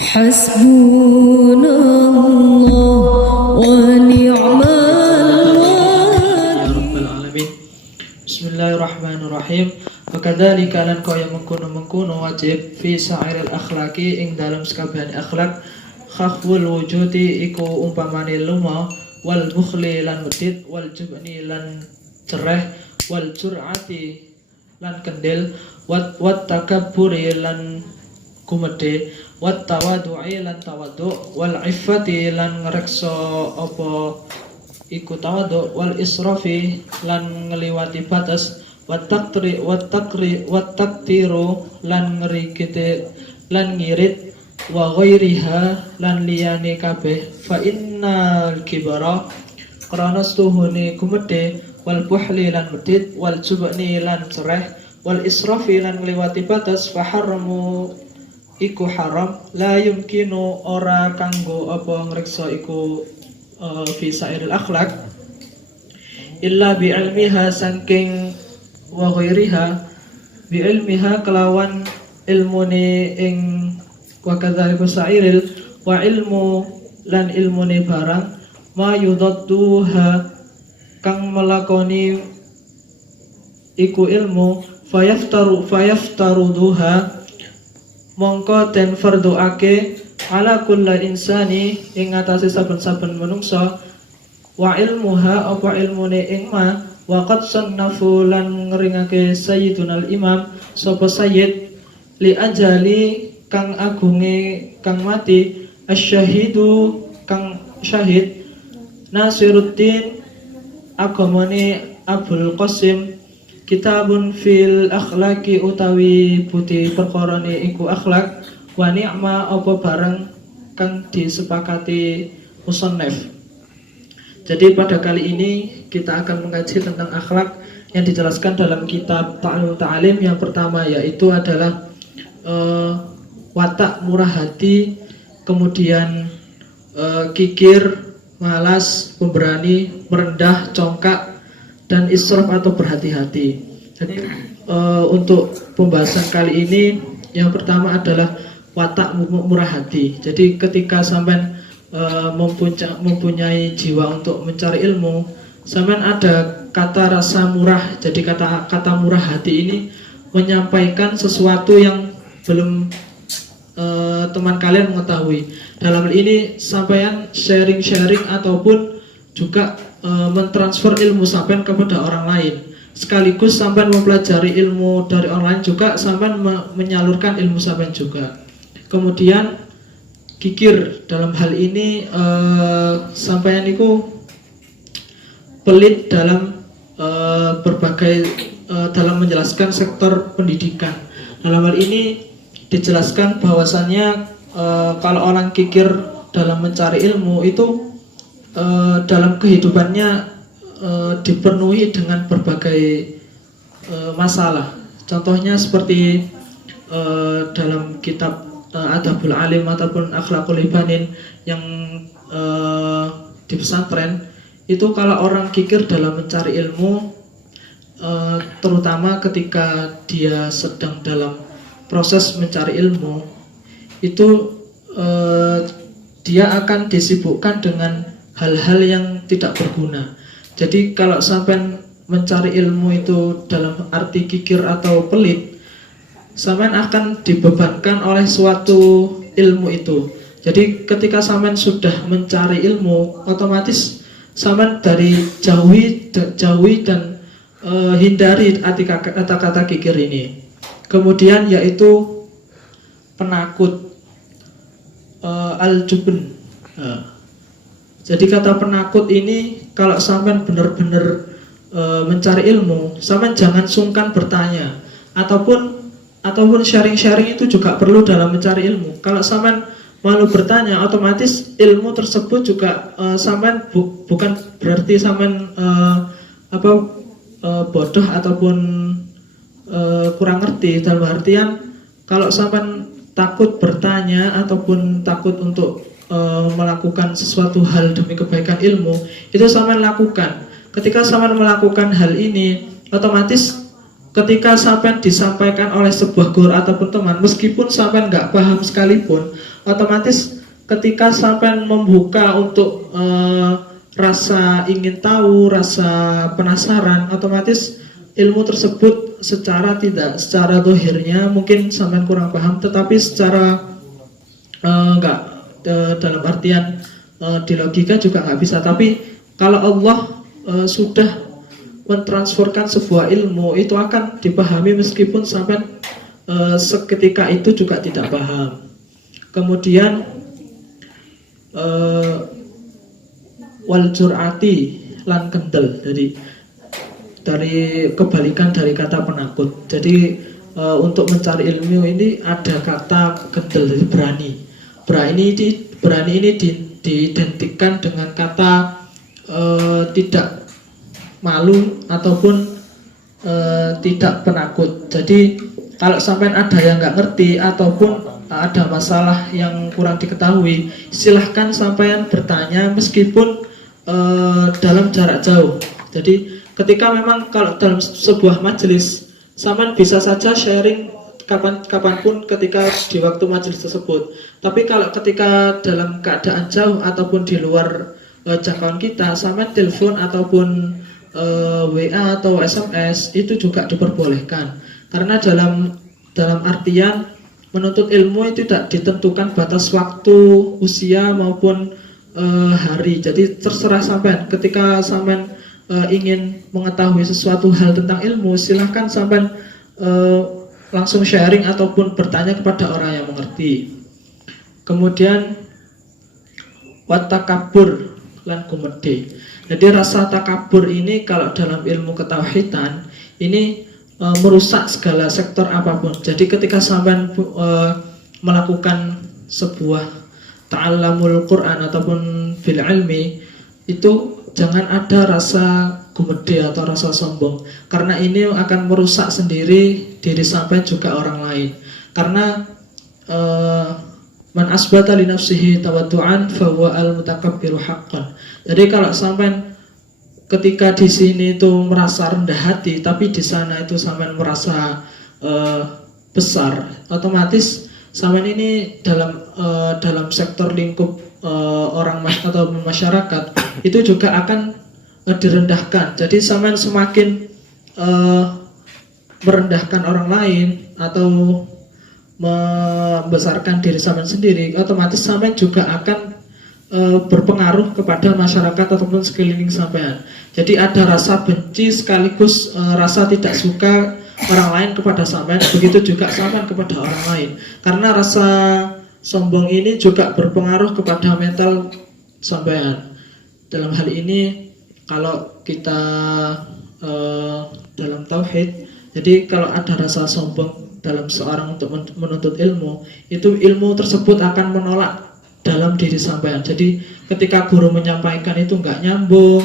Hasbunallah wa ni'mal wakil. Bismillahirrahmanirrahim. Wakadzalika lan kaya mengkono wajib fi sa'iril akhlaqi ing dalam sekabehane akhlak khafwul wujudi iku umpamane luma wal bukhli lan medit wal jubni lan cereh wal jur'ati lan kendil wat takabburi lan kumede wat tawadu'i lan tawadhu wal iffati lan ngreksa apa iku tawadhu wal israfi lan ngliwati batas wat taktiru lan ngrikite lan ngirit wa ghairiha lan liyane kabeh fa innal kibara krana stuhune kumede wal buhli lan medit wal jubni lan cereh wal israfi lan ngliwati batas fa haramu iku haram la yumkinu ora kanggo apa ngreksa iku fi sairil akhlak illa bi ilmiha saking wa ghairiha bi ilmiha kelawan ilmune ing wa kadzalika sairil wa ilmu lan ilmune barang ma yudadduha kang melakoni iku ilmu fayaftaruduha mongko den farduake ala kulli insani ing atase saben-saben manungsa wa ilmuha apa ilmune ing ma wa qad sannafu lan ngeringake sayyidunal imam sapa sayyid li ajali kang agunge kang mati asyahidu kang syahid Nasiruddin agamane Abul Qasim kitabun fil akhlaqi utawi buti perkarane iku akhlak wa ni'ma apa barang kang disepakati musannaf. Jadi pada kali ini kita akan mengkaji tentang akhlak yang dijelaskan dalam kitab Ta'lim Ta'alim. Yang pertama yaitu adalah watak murah hati, kemudian kikir, malas, pemberani, merendah, congkak, dan israf atau berhati-hati. Jadi untuk pembahasan kali ini yang pertama adalah watak murah hati. Jadi ketika sampean mempunyai jiwa untuk mencari ilmu, sampean ada kata rasa murah. Jadi kata murah hati ini menyampaikan sesuatu yang belum teman kalian mengetahui. Dalam hal ini sampean sharing ataupun juga mentransfer ilmu sampean kepada orang lain. Sekaligus sampean mempelajari ilmu dari orang lain juga, sampean menyalurkan ilmu sampean juga. Kemudian kikir, dalam hal ini sampean itu pelit dalam berbagai dalam menjelaskan sektor pendidikan. Dalam hal ini dijelaskan bahwasannya kalau orang kikir dalam mencari ilmu itu dalam kehidupannya dipenuhi dengan berbagai masalah. Contohnya seperti dalam kitab Adabul Alim ataupun Akhlaqul Ibanin yang di pesantren itu, kalau orang kikir dalam mencari ilmu, terutama ketika dia sedang dalam proses mencari ilmu, itu dia akan disibukkan dengan hal-hal yang tidak berguna. Jadi kalau sampai mencari ilmu itu dalam arti kikir atau pelit, sampean akan dibebankan oleh suatu ilmu itu. Jadi ketika sampean sudah mencari ilmu, otomatis sampean dari jauhi dan hindari kata-kata kikir ini. Kemudian yaitu penakut, al-jubn. Jadi kata penakut ini, kalau sampean benar-benar mencari ilmu, sampean jangan sungkan bertanya ataupun sharing itu juga perlu dalam mencari ilmu. Kalau sampean malu bertanya, otomatis ilmu tersebut juga sampean bukan berarti sampean bodoh ataupun kurang ngerti. Dalam artian kalau sampean takut bertanya ataupun takut untuk melakukan sesuatu hal demi kebaikan ilmu, itu sampean lakukan. Ketika sampean melakukan hal ini, otomatis ketika sampean disampaikan oleh sebuah guru ataupun teman, meskipun sampean nggak paham sekalipun, otomatis ketika sampai membuka untuk rasa ingin tahu, rasa penasaran, otomatis ilmu tersebut secara dohirnya mungkin sampai kurang paham, tetapi secara dalam artian di logika juga nggak bisa. Tapi kalau Allah sudah mentransferkan sebuah ilmu, itu akan dipahami meskipun sampai seketika itu juga tidak paham. Kemudian wal jur'ati lan kendel, jadi dari kebalikan dari kata penakut. Jadi untuk mencari ilmu ini ada kata kendel, jadi berani. Berani ini diidentikan dengan kata tidak malu ataupun tidak penakut. Jadi kalau sampai ada yang nggak ngerti ataupun ada masalah yang kurang diketahui, silahkan sampean bertanya meskipun dalam jarak jauh. Jadi ketika memang kalau dalam sebuah majelis, sampean bisa saja sharing kapanpun ketika di waktu majelis tersebut. Tapi kalau ketika dalam keadaan jauh ataupun di luar jangkauan kita, sampean telepon ataupun WA atau SMS itu juga diperbolehkan, karena dalam artian menuntut ilmu itu tidak ditentukan batas waktu, usia maupun hari. Jadi terserah sampean, ketika sampean ingin mengetahui sesuatu hal tentang ilmu, silahkan sampean langsung sharing ataupun bertanya kepada orang yang mengerti. Kemudian watakabur lan gumedhe. Jadi rasa takabur ini kalau dalam ilmu ketauhidan ini merusak segala sektor apapun. Jadi ketika sampean melakukan sebuah ta'allamul Quran ataupun bil ilmi, itu jangan ada rasa gumedhe atau rasa sombong, karena ini akan merusak sendiri diri sampean juga orang lain. Karena man asbata li nafsihi tawaddu'an fa huwa al-mutakabbiru haqqan. Jadi kalau sampean ketika di sini itu merasa rendah hati, tapi di sana itu sampean merasa besar, otomatis sampean ini dalam sektor lingkup orang atau masyarakat itu juga akan direndahkan. Jadi sampean semakin merendahkan orang lain atau membesarkan diri sampean sendiri, otomatis sampean juga akan berpengaruh kepada masyarakat ataupun sekeliling sampean. Jadi ada rasa benci sekaligus rasa tidak suka orang lain kepada sampean, begitu juga sampean kepada orang lain. Karena rasa sombong ini juga berpengaruh kepada mental sampean. Dalam hal ini kalau kita dalam tauhid, jadi kalau ada rasa sombong dalam seorang untuk menuntut ilmu, itu ilmu tersebut akan menolak dalam diri sampean. Jadi ketika guru menyampaikan itu nggak nyambung,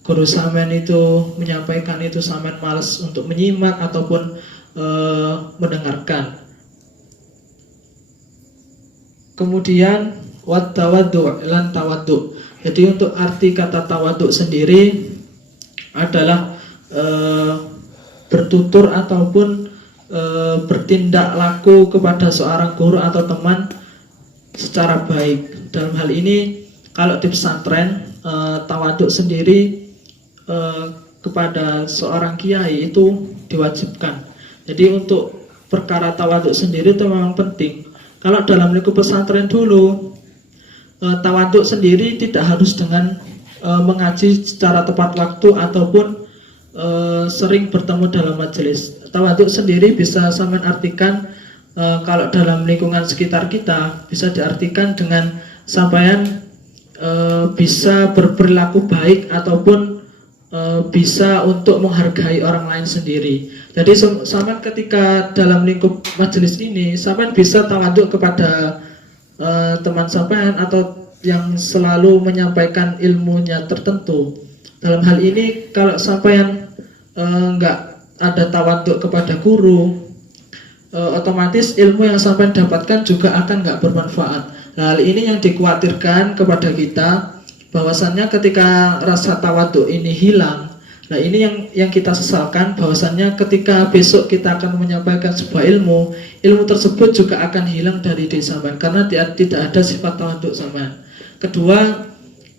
guru sampean itu menyampaikan itu sampean malas untuk menyimak ataupun mendengarkan. Kemudian wat tawaddu lan tawaddu. Jadi untuk arti kata tawaddu sendiri adalah bertutur ataupun bertindak laku kepada seorang guru atau teman secara baik. Dalam hal ini kalau di pesantren tawaduk sendiri kepada seorang kiai itu diwajibkan. Jadi untuk perkara tawaduk sendiri itu memang penting. Kalau dalam lingkup pesantren dulu, tawaduk sendiri tidak harus dengan mengaji secara tepat waktu ataupun sering bertemu dalam majelis. Tawaduk sendiri bisa sampean artikan kalau dalam lingkungan sekitar kita bisa diartikan dengan sampean bisa berperilaku baik ataupun bisa untuk menghargai orang lain sendiri. Jadi sampean ketika dalam lingkup majelis ini sampean bisa tawaduk kepada teman sampean atau yang selalu menyampaikan ilmunya tertentu. Dalam hal ini kalau sampean enggak ada tawaduk kepada guru, otomatis ilmu yang sampai dapatkan juga akan nggak bermanfaat. Nah, hal ini yang dikhawatirkan kepada kita, bahwasannya ketika rasa tawaduk ini hilang, Nah, ini yang kita sesalkan, bahwasannya ketika besok kita akan menyampaikan sebuah ilmu tersebut juga akan hilang dari diri sampean karena tidak ada sifat tawaduk sampean. Kedua,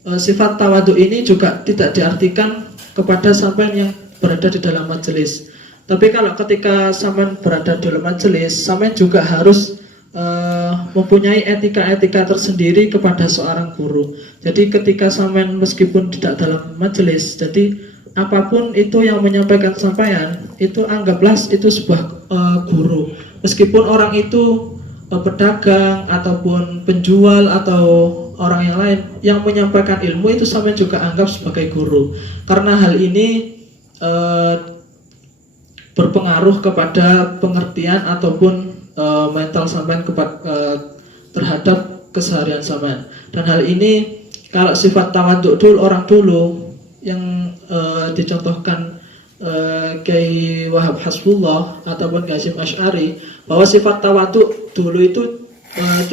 sifat tawaduk ini juga tidak diartikan kepada sampean yang berada di dalam majelis. Tapi kalau ketika sampean berada di dalam majelis, sampean juga harus mempunyai etika-etika tersendiri kepada seorang guru. Jadi ketika sampean meskipun tidak dalam majelis, jadi apapun itu yang menyampaikan sampean, itu anggaplah itu sebuah guru. Meskipun orang itu pedagang ataupun penjual atau orang yang lain yang menyampaikan ilmu, itu sampean juga anggap sebagai guru. Karena hal ini berpengaruh kepada pengertian ataupun mental sampean terhadap keseharian sampean. Dan hal ini kalau sifat tawaduk dulu orang dulu yang dicontohkan Kiai Wahab Hasbullah ataupun Qasim Asy'ari, bahwa sifat tawaduk dulu itu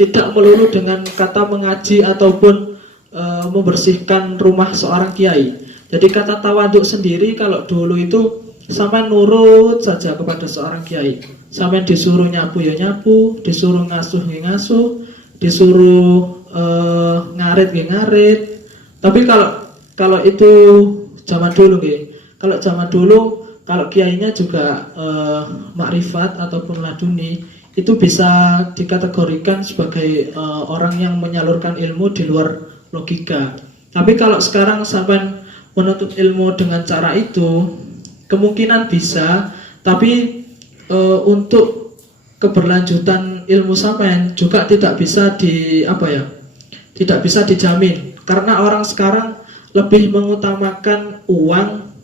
tidak melulu dengan kata mengaji ataupun membersihkan rumah seorang kiai. Jadi kata tawaduk sendiri kalau dulu itu sampai nurut saja kepada seorang kiai. Sampai disuruh nyapu ya nyapu, disuruh ngasuh ya ngasuh, disuruh ngarit ya ngarit. Tapi kalau itu zaman dulu nggih. Kalau zaman dulu, kalau kiainya juga makrifat ataupun laduni, itu bisa dikategorikan sebagai orang yang menyalurkan ilmu di luar logika. Tapi kalau sekarang sampai menuntut ilmu dengan cara itu, kemungkinan bisa, tapi untuk keberlanjutan ilmu sampean juga tidak bisa tidak bisa dijamin, karena orang sekarang lebih mengutamakan uang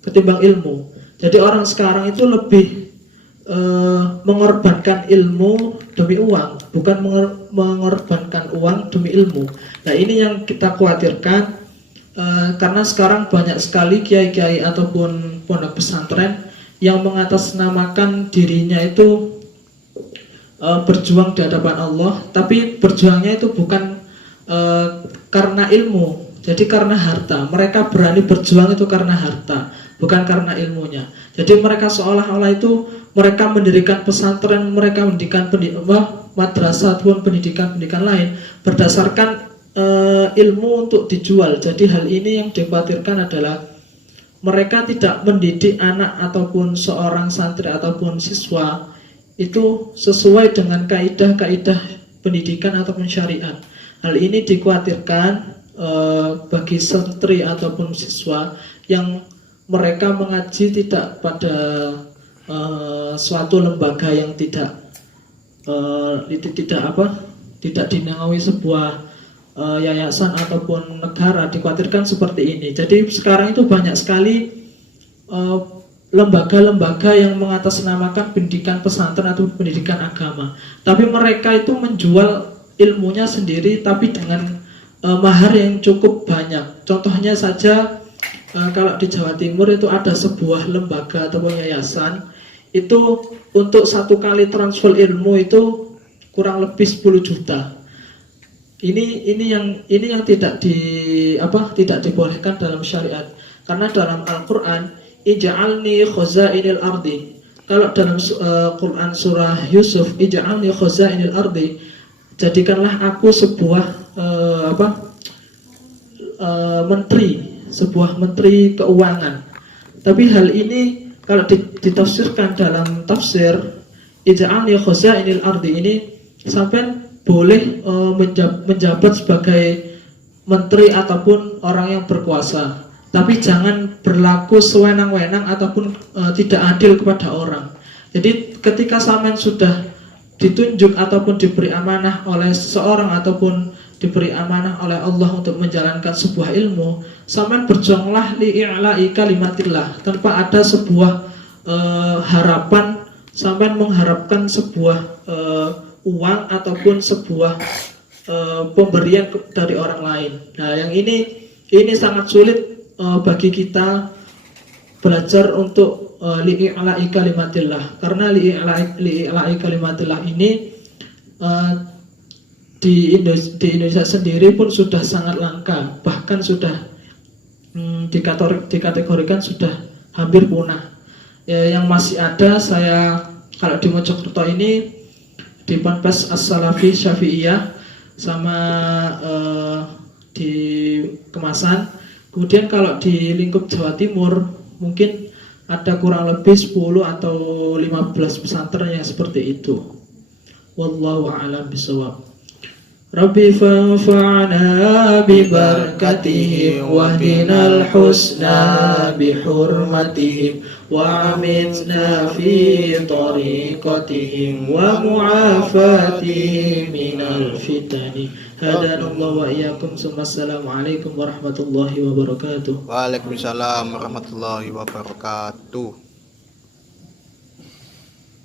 ketimbang ilmu. Jadi orang sekarang itu lebih mengorbankan ilmu demi uang, bukan mengorbankan uang demi ilmu. Nah, ini yang kita khawatirkan, karena sekarang banyak sekali kiai-kiai ataupun pondok pesantren yang mengatasnamakan dirinya itu berjuang di hadapan Allah, tapi berjuangnya itu bukan karena ilmu, jadi karena harta. Mereka berani berjuang itu karena harta, bukan karena ilmunya. Jadi mereka seolah-olah itu mereka mendirikan pesantren, mereka mendirikan madrasah ataupun pendidikan lain berdasarkan ilmu untuk dijual. Jadi hal ini yang dikhawatirkan adalah mereka tidak mendidik anak ataupun seorang santri ataupun siswa itu sesuai dengan kaidah-kaidah pendidikan ataupun syariat. Hal ini dikhawatirkan bagi santri ataupun siswa yang mereka mengaji tidak pada suatu lembaga yang tidak dinaungi sebuah yayasan ataupun negara, dikhawatirkan seperti ini. Jadi sekarang itu banyak sekali lembaga-lembaga yang mengatasnamakan pendidikan pesantren atau pendidikan agama, tapi mereka itu menjual ilmunya sendiri tapi dengan mahar yang cukup banyak. Contohnya saja, kalau di Jawa Timur itu ada sebuah lembaga ataupun yayasan, itu untuk satu kali transfer ilmu itu kurang lebih 10 juta. Ini yang tidak dibolehkan dalam syariat. Karena dalam Al-Qur'an, ij'alni khazainil ardi. Kalau dalam Quran surah Yusuf, ij'alni khazainil ardi, jadikanlah aku sebuah sebuah menteri keuangan. Tapi hal ini kalau ditafsirkan dalam tafsir ij'alni khazainil ardi, ini sampai boleh menjabat sebagai menteri ataupun orang yang berkuasa, tapi jangan berlaku sewenang-wenang ataupun tidak adil kepada orang. Jadi ketika sampean sudah ditunjuk ataupun diberi amanah oleh seseorang ataupun diberi amanah oleh Allah untuk menjalankan sebuah ilmu, sampean berjuanglah li'i'la'i kalimatillah, tanpa ada sebuah harapan, sampean mengharapkan sebuah uang ataupun sebuah pemberian dari orang lain. Nah, yang ini sangat sulit bagi kita belajar untuk li'i'la'i kalimatillah, karena li'i'la'i kalimatillah ini di Indonesia sendiri pun sudah sangat langka, bahkan sudah dikategorikan sudah hampir punah. Ya, yang masih ada saya kalau di Mojokerto ini di Ponpes As-Salafi Syafi'iyah sama di Kemasan. Kemudian kalau di lingkup Jawa Timur mungkin ada kurang lebih 10 atau 15 pesantren yang seperti itu. Wallahu a'lam bishawab. Rabbi fanfa'na bi barakatihim wahdinal husna bi hurmatihim wa amitna fi tariqatihim wa mu'afatihim minal fitani. Hadanallahu wa iyyakum. Assalamualaikum warahmatullahi wabarakatuh. Waalaikumsalam warahmatullahi wabarakatuh.